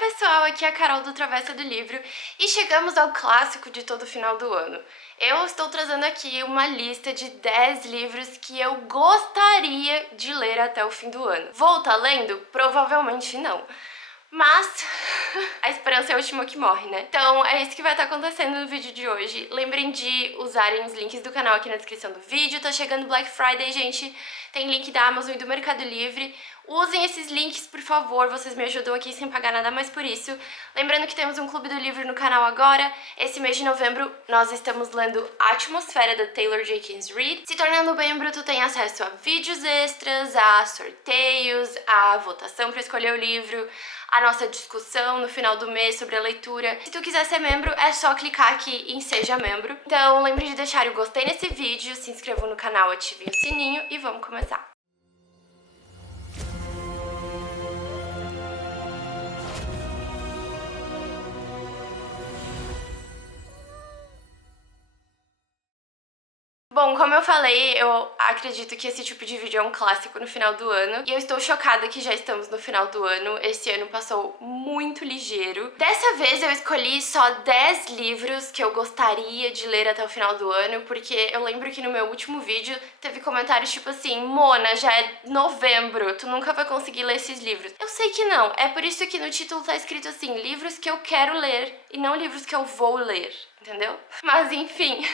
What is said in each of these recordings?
pessoal, aqui é a Carol do Travessa do Livro e chegamos ao clássico de todo final do ano. Eu estou trazendo aqui uma lista de 10 livros que eu gostaria de ler até o fim do ano. Vou estar lendo? Provavelmente não. Mas a esperança é a última que morre, né? Então é isso que vai estar acontecendo no vídeo de hoje. Lembrem de usarem os links do canal aqui na descrição do vídeo. Tá chegando Black Friday, gente. Tem link da Amazon e do Mercado Livre. Usem esses links, por favor. Vocês me ajudam aqui sem pagar nada mais por isso. Lembrando que temos um clube do livro no canal agora. Esse mês de novembro nós estamos lendo Atmosfera, da Taylor Jenkins Reid. Se tornando membro, tu tem acesso a vídeos extras, a sorteios, a votação para escolher o livro, a nossa discussão no final do mês sobre a leitura. Se tu quiser ser membro, é só clicar aqui em Seja Membro. Então lembre de deixar o gostei nesse vídeo, se inscrevam no canal, ativem o sininho e vamos começar. Bom, como eu falei, eu acredito que esse tipo de vídeo é um clássico no final do ano. E eu estou chocada que já estamos no final do ano. Esse ano passou muito ligeiro. Dessa vez eu escolhi só 10 livros que eu gostaria de ler até o final do ano, porque eu lembro que no meu último vídeo teve comentários tipo assim: Mona, já é novembro, tu nunca vai conseguir ler esses livros. Eu sei que não, é por isso que no título tá escrito assim, livros que eu quero ler e não livros que eu vou ler. Entendeu? Mas enfim,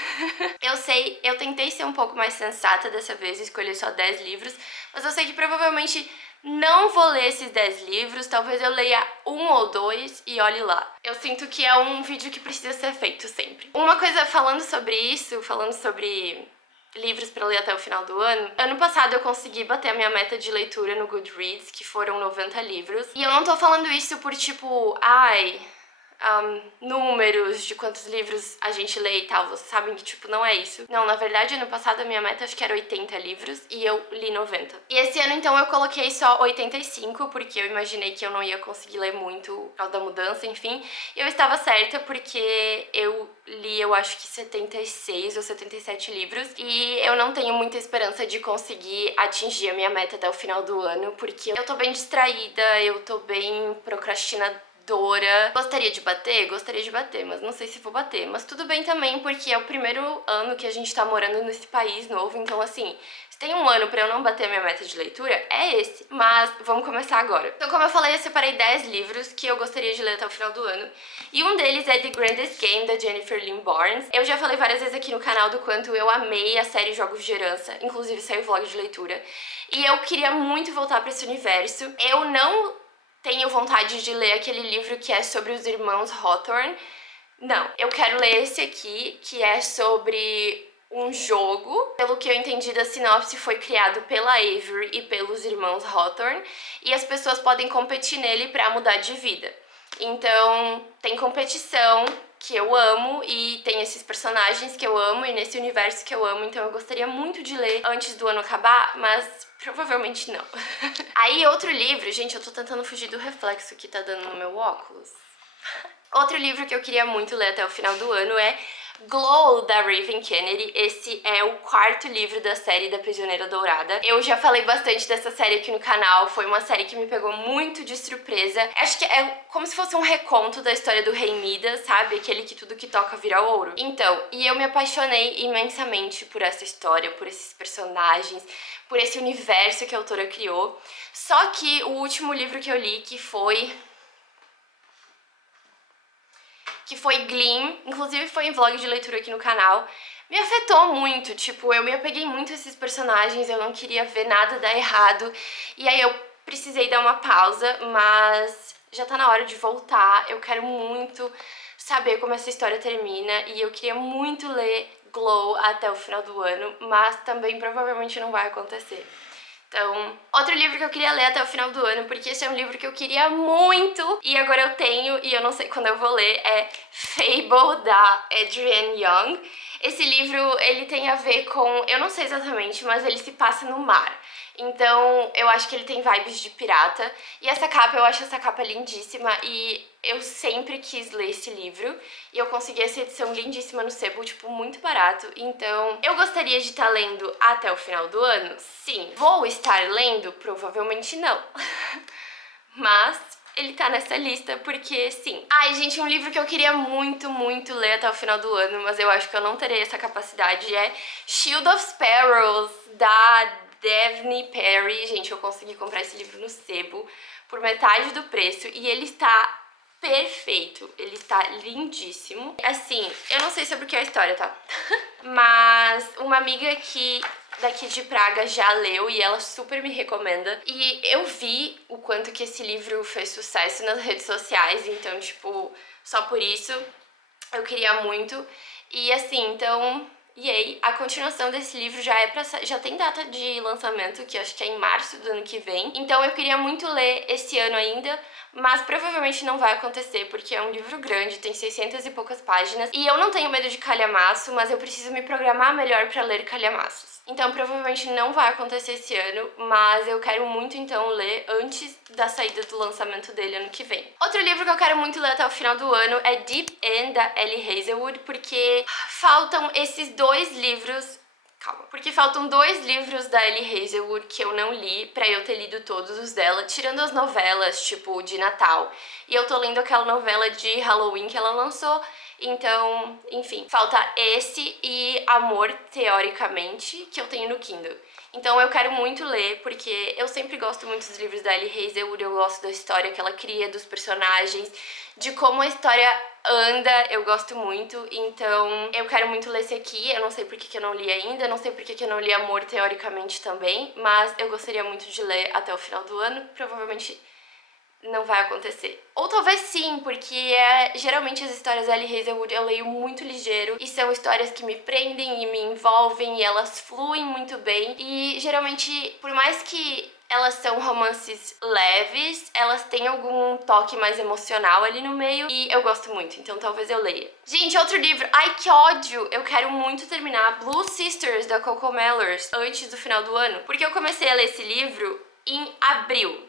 eu sei, eu tentei ser um pouco mais sensata dessa vez, escolher só 10 livros, mas eu sei que provavelmente não vou ler esses 10 livros, talvez eu leia um ou dois e olhe lá. Eu sinto que é um vídeo que precisa ser feito sempre. Uma coisa falando sobre isso, falando sobre livros pra ler até o final do ano. Ano passado eu consegui bater a minha meta de leitura no Goodreads, que foram 90 livros. E eu não tô falando isso por tipo, números de quantos livros a gente lê e tal, vocês sabem que, tipo, não é isso. Não, na verdade, ano passado a minha meta acho que era 80 livros e eu li 90. E esse ano, então, eu coloquei só 85, porque eu imaginei que eu não ia conseguir ler muito por causa da mudança, enfim. E eu estava certa, porque eu li, eu acho que 76 ou 77 livros, e eu não tenho muita esperança de conseguir atingir a minha meta até o final do ano, porque eu tô bem distraída, eu tô bem procrastinadora. Gostaria de bater, mas não sei se vou bater. Mas tudo bem também, porque é o primeiro ano que a gente tá morando nesse país novo, então assim, se tem um ano pra eu não bater a minha meta de leitura, é esse. Mas vamos começar agora. Então, como eu falei, eu separei 10 livros que eu gostaria de ler até o final do ano. E um deles é The Grandest Game, da Jennifer Lynn Barnes. Eu já falei várias vezes aqui no canal do quanto eu amei a série Jogos de Herança, inclusive saiu vlog de leitura. E eu queria muito voltar pra esse universo. Eu não tenho vontade de ler aquele livro que é sobre os irmãos Hawthorne. Não, eu quero ler esse aqui, que é sobre um jogo. Pelo que eu entendi da sinopse, foi criado pela Avery e pelos irmãos Hawthorne, e as pessoas podem competir nele pra mudar de vida. Então, tem competição, que eu amo, e tem esses personagens que eu amo, e nesse universo que eu amo, então eu gostaria muito de ler antes do ano acabar, mas provavelmente não. Aí, outro livro, gente, eu tô tentando fugir do reflexo que tá dando no meu óculos. Outro livro que eu queria muito ler até o final do ano é Glow, da Raven Kennedy. Esse é o quarto livro da série da Prisioneira Dourada. Eu já falei bastante dessa série aqui no canal, foi uma série que me pegou muito de surpresa. Acho que é como se fosse um reconto da história do Rei Midas, sabe? Aquele que tudo que toca vira ouro. Então, e eu me apaixonei imensamente por essa história, por esses personagens, por esse universo que a autora criou. Só que o último livro que eu li, que foi Gleam, inclusive foi em vlog de leitura aqui no canal, me afetou muito, tipo, eu me apeguei muito a esses personagens, eu não queria ver nada dar errado, e aí eu precisei dar uma pausa, mas já tá na hora de voltar, eu quero muito saber como essa história termina, e eu queria muito ler Glow até o final do ano, mas também provavelmente não vai acontecer. Então, outro livro que eu queria ler até o final do ano, porque esse é um livro que eu queria muito e agora eu tenho e eu não sei quando eu vou ler, é Fable, da Adrienne Young. Esse livro, ele tem a ver com, eu não sei exatamente, mas ele se passa no mar. Então, eu acho que ele tem vibes de pirata. E essa capa, eu acho essa capa lindíssima e eu sempre quis ler esse livro. E eu consegui essa edição lindíssima no sebo, tipo, muito barato. Então, eu gostaria de estar lendo até o final do ano? Sim. Vou estar lendo? Provavelmente não. Mas ele tá nessa lista porque sim. Ai, gente, um livro que eu queria muito, muito ler até o final do ano, mas eu acho que eu não terei essa capacidade, é Shield of Sparrows, da Daphne Perry. Gente, eu consegui comprar esse livro no sebo por metade do preço e ele está perfeito, ele está lindíssimo. Assim, eu não sei sobre o que é a história, tá? Mas uma amiga daqui de Praga já leu e ela super me recomenda. E eu vi o quanto que esse livro fez sucesso nas redes sociais, então, tipo, só por isso eu queria muito. E assim, então, e aí, a continuação desse livro já tem data de lançamento, que eu acho que é em março do ano que vem. Então eu queria muito ler esse ano ainda, mas provavelmente não vai acontecer, porque é um livro grande, tem 600 e poucas páginas. E eu não tenho medo de calhamaço, mas eu preciso me programar melhor pra ler calhamaços. Então provavelmente não vai acontecer esse ano, mas eu quero muito então ler antes da saída do lançamento dele ano que vem. Outro livro que eu quero muito ler até o final do ano é Deep End, da Ellie Hazelwood, porque faltam esses dois livros. Calma. Porque faltam dois livros da Ellie Hazelwood que eu não li pra eu ter lido todos os dela, tirando as novelas, tipo, de Natal. E eu tô lendo aquela novela de Halloween que ela lançou. Então, enfim, falta esse e Amor, teoricamente, que eu tenho no Kindle. Então eu quero muito ler, porque eu sempre gosto muito dos livros da Ellie Hazelwood, eu gosto da história que ela cria, dos personagens, de como a história anda, eu gosto muito, então eu quero muito ler esse aqui. Eu não sei por que eu não li ainda, não sei por que eu não li Amor, teoricamente, também, mas eu gostaria muito de ler até o final do ano, provavelmente não vai acontecer. Ou talvez sim, porque geralmente as histórias da Ellie Hazelwood eu leio muito ligeiro e são histórias que me prendem e me envolvem e elas fluem muito bem. E geralmente, por mais que elas são romances leves, elas têm algum toque mais emocional ali no meio e eu gosto muito, então talvez eu leia. Gente, outro livro, ai que ódio! Eu quero muito terminar Blue Sisters, da Coco Mellors, antes do final do ano, porque eu comecei a ler esse livro em abril.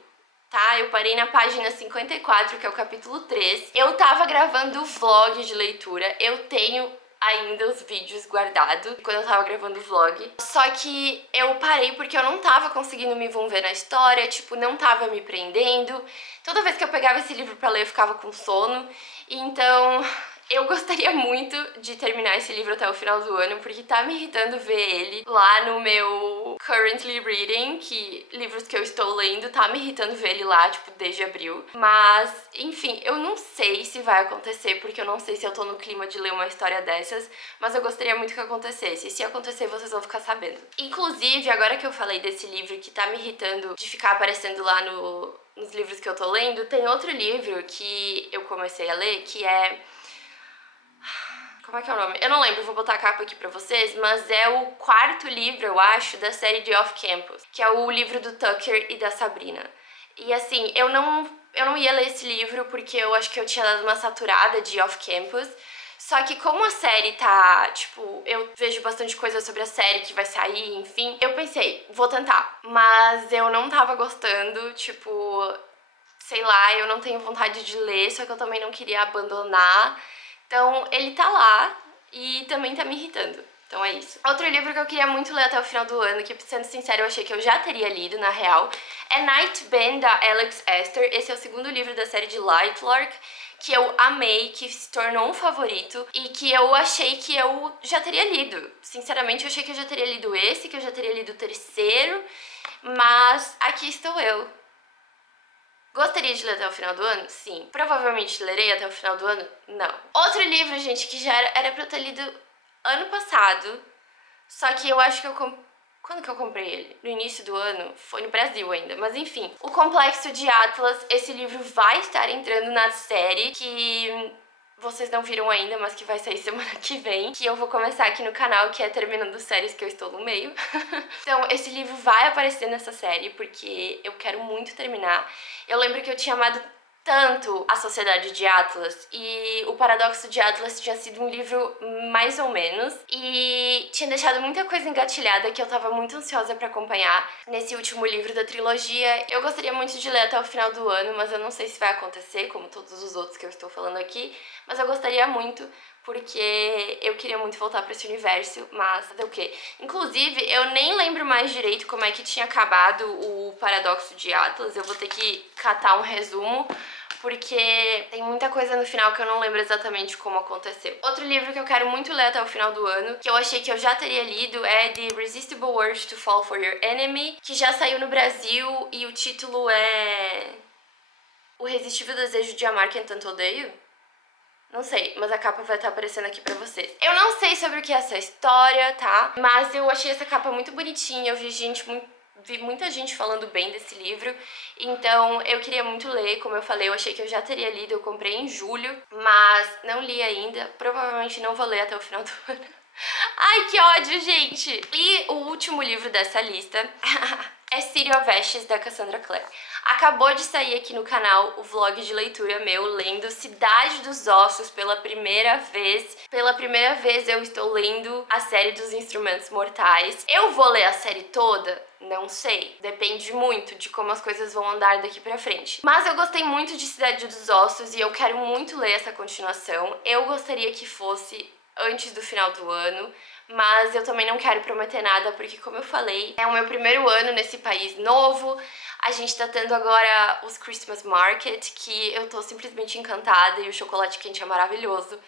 Tá? Eu parei na página 54, que é o capítulo 3. Eu tava gravando o vlog de leitura. Eu tenho ainda os vídeos guardados quando eu tava gravando o vlog. Só que eu parei porque eu não tava conseguindo me envolver na história, tipo, não tava me prendendo. Toda vez que eu pegava esse livro pra ler, eu ficava com sono. Então, eu gostaria muito de terminar esse livro até o final do ano, porque tá me irritando ver ele lá no meu Currently Reading, que livros que eu estou lendo, tá me irritando ver ele lá, tipo, desde abril. Mas, enfim, eu não sei se vai acontecer, porque eu não sei se eu tô no clima de ler uma história dessas, mas eu gostaria muito que acontecesse. E se acontecer, vocês vão ficar sabendo. Inclusive, agora que eu falei desse livro que tá me irritando de ficar aparecendo lá nos livros que eu tô lendo, tem outro livro que eu comecei a ler, que é... Como é que é o nome? Eu não lembro, vou botar a capa aqui pra vocês, mas é o quarto livro, eu acho, da série de Off Campus, que é o livro do Tucker e da Sabrina. E assim, eu não ia ler esse livro porque eu acho que eu tinha dado uma saturada de Off Campus. Só que como a série tá, tipo, eu vejo bastante coisa sobre a série que vai sair, enfim, eu pensei, vou tentar. Mas eu não tava gostando, tipo, sei lá, eu não tenho vontade de ler, só que eu também não queria abandonar. Então, ele tá lá e também tá me irritando. Então é isso. Outro livro que eu queria muito ler até o final do ano, que, sendo sincero, eu achei que eu já teria lido, na real, é Night Band, da Alex Esther. Esse é o segundo livro da série de Lightlark, que eu amei, que se tornou um favorito e que eu achei que eu já teria lido. Sinceramente, eu achei que eu já teria lido esse, que eu já teria lido o terceiro, mas aqui estou eu. Gostaria de ler até o final do ano? Sim. Provavelmente lerei até o final do ano? Não. Outro livro, gente, que já era pra eu ter lido ano passado, só que eu acho que quando que eu comprei ele? No início do ano? Foi no Brasil ainda, mas enfim. O Complexo de Atlas, esse livro vai estar entrando na série que vocês não viram ainda, mas que vai sair semana que vem, que eu vou começar aqui no canal, que é Terminando Séries, que eu estou no meio. Então, esse livro vai aparecer nessa série, porque eu quero muito terminar. Eu lembro que eu tinha amado tanto A Sociedade de Atlas, e O Paradoxo de Atlas tinha sido um livro mais ou menos, e tinha deixado muita coisa engatilhada que eu tava muito ansiosa pra acompanhar nesse último livro da trilogia. Eu gostaria muito de ler até o final do ano, mas eu não sei se vai acontecer, como todos os outros que eu estou falando aqui, mas eu gostaria muito, porque eu queria muito voltar pra esse universo, mas fazer o quê? Inclusive, eu nem lembro mais direito como é que tinha acabado o Paradoxo de Atlas, eu vou ter que catar um resumo, porque tem muita coisa no final que eu não lembro exatamente como aconteceu. Outro livro que eu quero muito ler até o final do ano, que eu achei que eu já teria lido, é The Irresistible Urge to Fall for Your Enemy, que já saiu no Brasil e o título é O Irresistível Desejo de Amar Quem Tanto Odeio? Não sei, mas a capa vai estar aparecendo aqui pra vocês. Eu não sei sobre o que é essa história, tá? Mas eu achei essa capa muito bonitinha, eu vi muita gente falando bem desse livro, então eu queria muito ler. Como eu falei, eu achei que eu já teria lido, eu comprei em julho, mas não li ainda, provavelmente não vou ler até o final do ano. Ai, que ódio, gente! E o último livro dessa lista é City of Ashes, da Cassandra Clare. Acabou de sair aqui no canal o vlog de leitura meu, lendo Cidade dos Ossos pela primeira vez. Pela primeira vez eu estou lendo a série dos Instrumentos Mortais. Eu vou ler a série toda? Não sei. Depende muito de como as coisas vão andar daqui pra frente. Mas eu gostei muito de Cidade dos Ossos e eu quero muito ler essa continuação. Eu gostaria que fosse antes do final do ano, mas eu também não quero prometer nada, porque como eu falei, é o meu primeiro ano nesse país novo. A gente tá tendo agora os Christmas Market, que eu tô simplesmente encantada, e o chocolate quente é maravilhoso.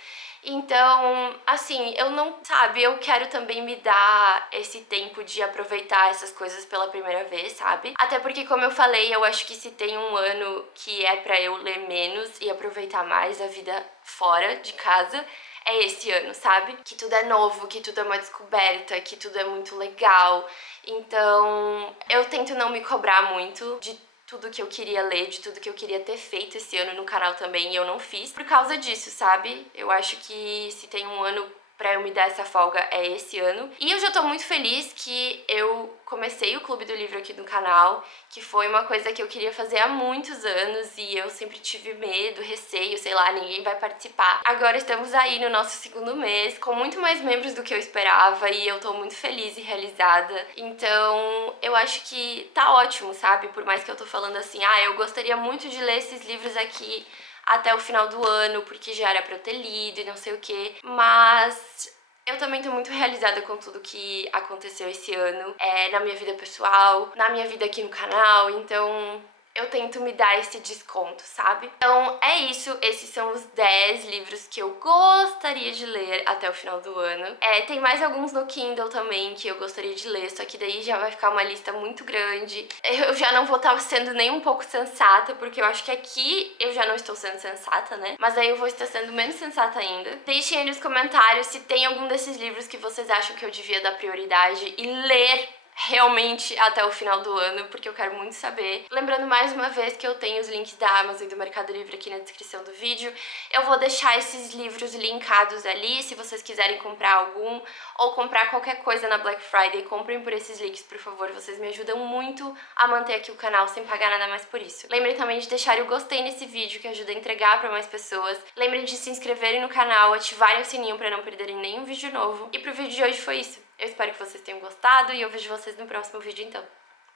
Então, assim, eu não, sabe, eu quero também me dar esse tempo de aproveitar essas coisas pela primeira vez, sabe? Até porque, como eu falei, eu acho que se tem um ano que é pra eu ler menos e aproveitar mais a vida fora de casa, é esse ano, sabe? Que tudo é novo, que tudo é uma descoberta, que tudo é muito legal. Então, eu tento não me cobrar muito de tudo que eu queria ler, de tudo que eu queria ter feito esse ano no canal também, e eu não fiz por causa disso, sabe? Eu acho que se tem um ano pra eu me dar essa folga é esse ano. E eu já tô muito feliz que eu comecei o Clube do Livro aqui no canal, que foi uma coisa que eu queria fazer há muitos anos e eu sempre tive medo, receio, sei lá, ninguém vai participar. Agora estamos aí no nosso segundo mês, com muito mais membros do que eu esperava, e eu tô muito feliz e realizada. Então, eu acho que tá ótimo, sabe? Por mais que eu tô falando assim, eu gostaria muito de ler esses livros aqui até o final do ano, porque já era pra eu ter lido e não sei o quê, mas eu também tô muito realizada com tudo que aconteceu esse ano, na minha vida pessoal, na minha vida aqui no canal, então eu tento me dar esse desconto, sabe? Então é isso, esses são os 10 livros que eu gostaria de ler até o final do ano. Tem mais alguns no Kindle também que eu gostaria de ler, só que daí já vai ficar uma lista muito grande. Eu já não vou estar sendo nem um pouco sensata, porque eu acho que aqui eu já não estou sendo sensata, né? Mas aí eu vou estar sendo menos sensata ainda. Deixem aí nos comentários se tem algum desses livros que vocês acham que eu devia dar prioridade e ler realmente até o final do ano, porque eu quero muito saber. Lembrando mais uma vez que eu tenho os links da Amazon e do Mercado Livre aqui na descrição do vídeo. Eu vou deixar esses livros linkados ali, se vocês quiserem comprar algum ou comprar qualquer coisa na Black Friday, comprem por esses links, por favor, vocês me ajudam muito a manter aqui o canal sem pagar nada mais por isso. Lembrem também de deixarem o gostei nesse vídeo, que ajuda a entregar para mais pessoas. Lembrem de se inscreverem no canal, ativarem o sininho para não perderem nenhum vídeo novo. E pro vídeo de hoje foi isso. Eu espero que vocês tenham gostado e eu vejo vocês no próximo vídeo então.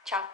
Tchau!